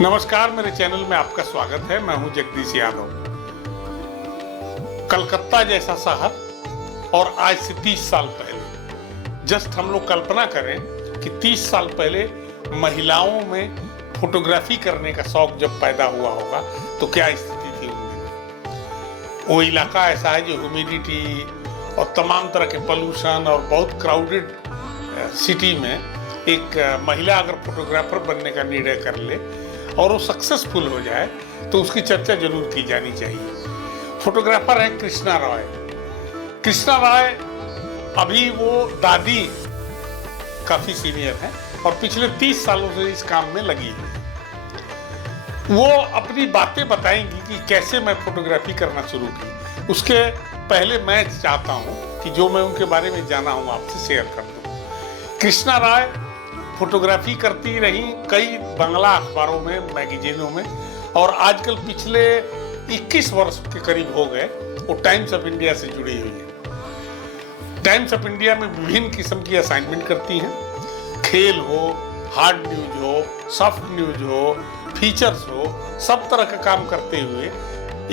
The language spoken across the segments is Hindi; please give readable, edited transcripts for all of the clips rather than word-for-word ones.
नमस्कार, मेरे चैनल में आपका स्वागत है। मैं हूं जगदीश यादव। कलकत्ता जैसा शहर और आज से 30 साल पहले, जस्ट हम लोग कल्पना करें कि 30 साल पहले महिलाओं में फोटोग्राफी करने का शौक जब पैदा हुआ होगा तो क्या स्थिति थी उन दिनों। वो इलाका ऐसा है जो ह्यूमिडिटी और तमाम तरह के पोल्यूशन और बहुत क्राउडेड सिटी में एक महिला अगर फोटोग्राफर बनने का निर्णय कर ले और वो सक्सेसफुल हो जाए तो उसकी चर्चा जरूर की जानी चाहिए। फोटोग्राफर है कृष्णा रॉय। कृष्णा रॉय अभी वो दादी काफी सीनियर है और पिछले 30 सालों से इस काम में लगी है। वो अपनी बातें बताएंगी कि कैसे मैं फोटोग्राफी करना शुरू की। उसके पहले मैं चाहता हूँ कि जो मैं उनके बारे में जाना हूँ आपसे शेयर कर दूँ। कृष्णा रॉय फोटोग्राफी करती रही कई बांग्ला अखबारों में, मैगजीनों में, और आजकल पिछले 21 वर्ष के करीब हो गए वो टाइम्स ऑफ इंडिया से जुड़ी हुई है। टाइम्स ऑफ इंडिया में विभिन्न किस्म की असाइनमेंट करती हैं। खेल हो, हार्ड न्यूज हो, सॉफ्ट न्यूज हो, फीचर्स हो, सब तरह का काम करते हुए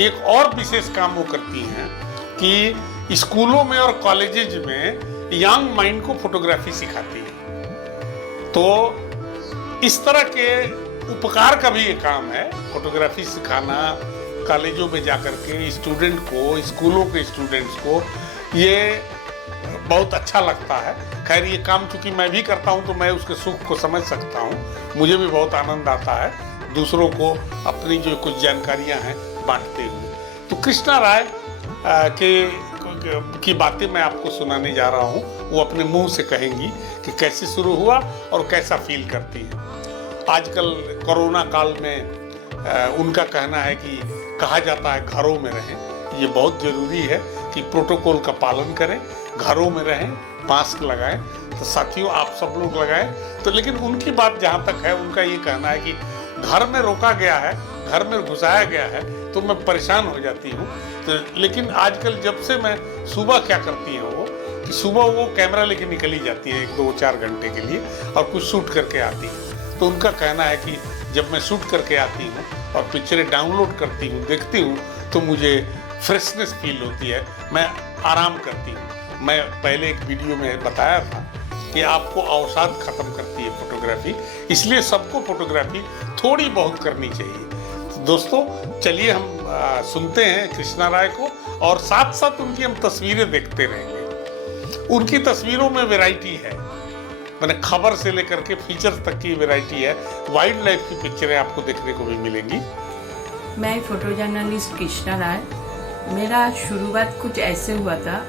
एक और विशेष काम वो करती हैं कि स्कूलों में और कॉलेजेज में यंग माइंड को फोटोग्राफी सिखाती है। तो इस तरह के उपकार का भी ये काम है, फोटोग्राफी सिखाना कॉलेजों में जाकर के स्टूडेंट को, स्कूलों के स्टूडेंट्स को, ये बहुत अच्छा लगता है। खैर ये काम चूंकि मैं भी करता हूँ तो मैं उसके सुख को समझ सकता हूँ। मुझे भी बहुत आनंद आता है दूसरों को अपनी जो कुछ जानकारियाँ हैं बांटते हुए। तो कृष्णा रॉय की बातें मैं आपको सुनाने जा रहा हूँ। वो अपने मुंह से कहेंगी कि कैसे शुरू हुआ और कैसा फील करती है। आजकल कोरोना काल में उनका कहना है कि कहा जाता है घरों में रहें। ये बहुत ज़रूरी है कि प्रोटोकॉल का पालन करें, घरों में रहें, मास्क लगाएं। तो साथियों आप सब लोग लगाएं। तो लेकिन उनकी बात जहाँ तक है, उनका ये कहना है कि घर में रोका गया है, घर में घुसाया गया है तो मैं परेशान हो जाती हूँ। तो लेकिन आजकल जब से मैं सुबह क्या करती हैं वो कि सुबह वो कैमरा लेके निकली जाती है 1-2-4 घंटे के लिए और कुछ शूट करके आती है। तो उनका कहना है कि जब मैं शूट करके आती हूँ और पिक्चरें डाउनलोड करती हूँ, देखती हूँ, तो मुझे फ्रेशनेस फील होती है, मैं आराम करती हूँ। मैं पहले एक वीडियो में बताया था कि आपको अवसाद खत्म करती है फोटोग्राफी, इसलिए सबको फोटोग्राफी थोड़ी बहुत करनी चाहिए। तो दोस्तों चलिए हम सुनते हैं कृष्णा रॉय को और साथ साथ उनकी हम तस्वीरें देखते रहेंगे। उनकी तस्वीरों में वैरायटी है, मैंने खबर से लेकर के फीचर्स तक की वैरायटी है। वाइल्ड लाइफ की पिक्चरें आपको देखने को भी मिलेंगी। मैं फोटो जर्नलिस्ट कृष्णा रॉय। मेरा शुरुआत कुछ ऐसे हुआ था।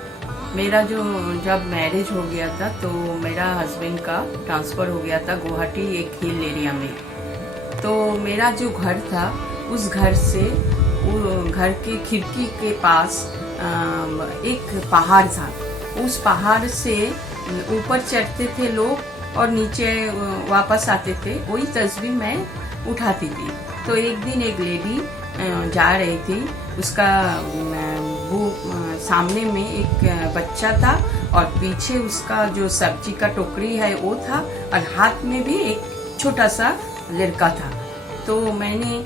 मेरा जब मैरिज हो गया था तो मेरा हस्बैंड का ट्रांसफ़र हो गया था गुवाहाटी एक हिल एरिया में। तो मेरा जो घर था उस घर से वो घर के खिड़की के पास एक पहाड़ था। उस पहाड़ से ऊपर चढ़ते थे लोग और नीचे वापस आते थे। वही तस्वीर मैं उठाती थी। तो एक दिन एक लेडी जा रही थी, उसका वो सामने में एक बच्चा था और पीछे उसका जो सब्जी का टोकरी है वो था और हाथ में भी एक छोटा सा लड़का था। तो मैंने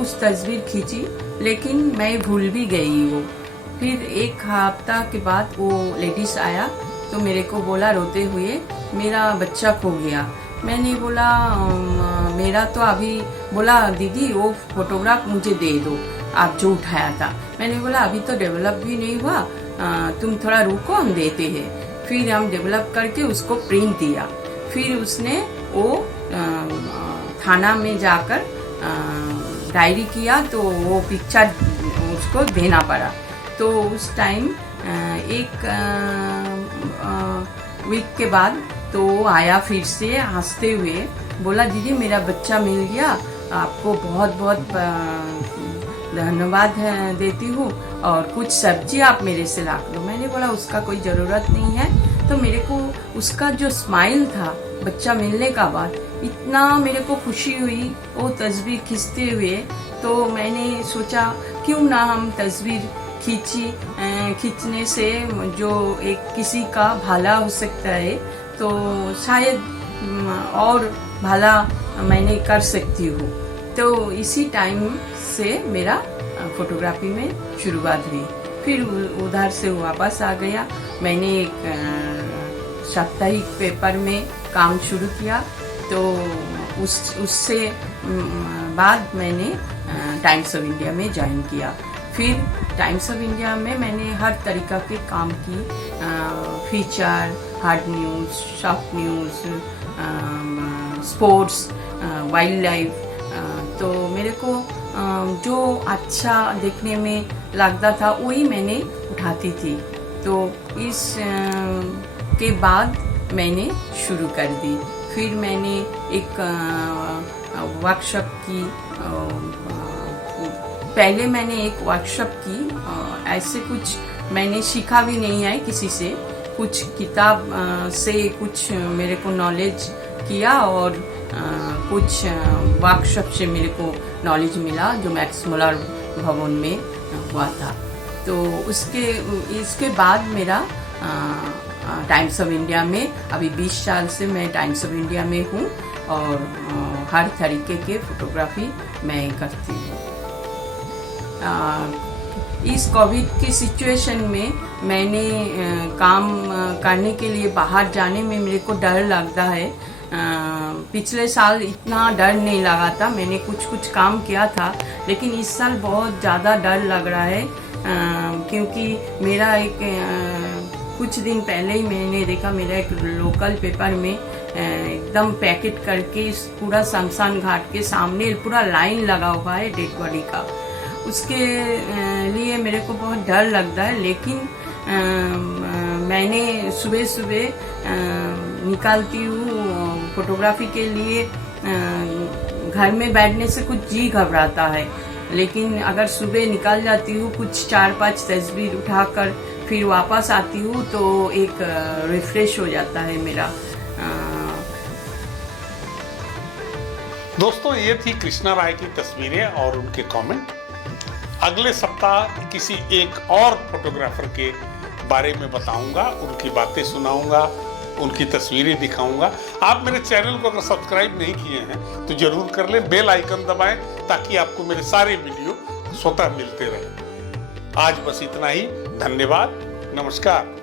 उस तस्वीर खींची, लेकिन मैं भूल भी गई वो। फिर एक हफ्ता के बाद वो लेडीज आया तो मेरे को बोला रोते हुए, मेरा बच्चा खो गया। मैंने बोला मेरा तो अभी, बोला दीदी वो फोटोग्राफ मुझे दे दो आप जो उठाया था। मैंने बोला अभी तो डेवलप भी नहीं हुआ, तुम थोड़ा रुको हम देते हैं। फिर हम डेवलप करके उसको प्रिंट दिया। फिर उसने वो थाना में जाकर डायरी किया तो वो पिक्चर उसको देना पड़ा। तो उस टाइम एक वीक के बाद तो वो आया फिर से हंसते हुए, बोला दीदी मेरा बच्चा मिल गया, आपको बहुत बहुत धन्यवाद देती हूँ और कुछ सब्जी आप मेरे से ला लो। मैंने बोला उसका कोई ज़रूरत नहीं है। तो मेरे को उसका जो स्माइल था बच्चा मिलने का बाद, इतना मेरे को खुशी हुई वो तस्वीर खींचते हुए। तो मैंने सोचा क्यों ना हम तस्वीर खींचने से जो एक किसी का भला हो सकता है, तो शायद और भला मैंने कर सकती हूँ। तो इसी टाइम से मेरा फोटोग्राफी में शुरुआत हुई। फिर उधर से वापस आ गया। मैंने एक साप्ताहिक पेपर में काम शुरू किया, तो उससे बाद मैंने टाइम्स ऑफ इंडिया में ज्वाइन किया। फिर टाइम्स ऑफ इंडिया में मैंने हर तरीक़ा के काम की, feature, hard news, short news, sports, wild life. तो मेरे को जो अच्छा देखने में लगता था वही मैंने उठाती थी। तो इस के बाद मैंने शुरू कर दी। फिर मैंने एक वर्कशॉप की, पहले मैंने एक वर्कशॉप की। ऐसे कुछ मैंने सीखा भी नहीं है किसी से, कुछ किताब से कुछ मेरे को नॉलेज किया और कुछ वर्कशॉप से मेरे को नॉलेज मिला जो मैक्स मुलर भवन में हुआ था। तो इसके बाद मेरा टाइम्स ऑफ इंडिया में, अभी 20 साल से मैं टाइम्स ऑफ इंडिया में हूँ और हर तरीके के फोटोग्राफी मैं करती हूँ। इस कोविड की सिचुएशन में मैंने काम करने के लिए बाहर जाने में मेरे को डर लगता है। पिछले साल इतना डर नहीं लगा था, मैंने कुछ काम किया था, लेकिन इस साल बहुत ज़्यादा डर लग रहा है, क्योंकि मेरा एक कुछ दिन पहले ही मैंने देखा, मेरा एक लोकल पेपर में एकदम पैकेट करके पूरा शमशान घाट के सामने पूरा लाइन लगा हुआ है डेड बॉडी का। उसके लिए मेरे को बहुत डर लगता है, लेकिन मैंने सुबह सुबह निकालती हूँ फोटोग्राफी के लिए। घर में बैठने से कुछ जी घबराता है, लेकिन अगर सुबह निकल जाती हूँ, कुछ 4-5 तस्वीर उठाकर फिर वापस आती हूँ, तो एक रिफ्रेश हो जाता है मेरा। दोस्तों, ये थी कृष्णा राय की तस्वीरें और उनके कमेंट। अगले सप्ताह किसी एक और फोटोग्राफर के बारे में बताऊंगा, उनकी बातें सुनाऊंगा, उनकी तस्वीरें दिखाऊंगा। आप मेरे चैनल को अगर सब्सक्राइब नहीं किए हैं तो जरूर कर लें, बेल आइकन दबाएं ताकि आपको मेरे सारे वीडियो स्वतः मिलते रहें। आज बस इतना ही। धन्यवाद, नमस्कार।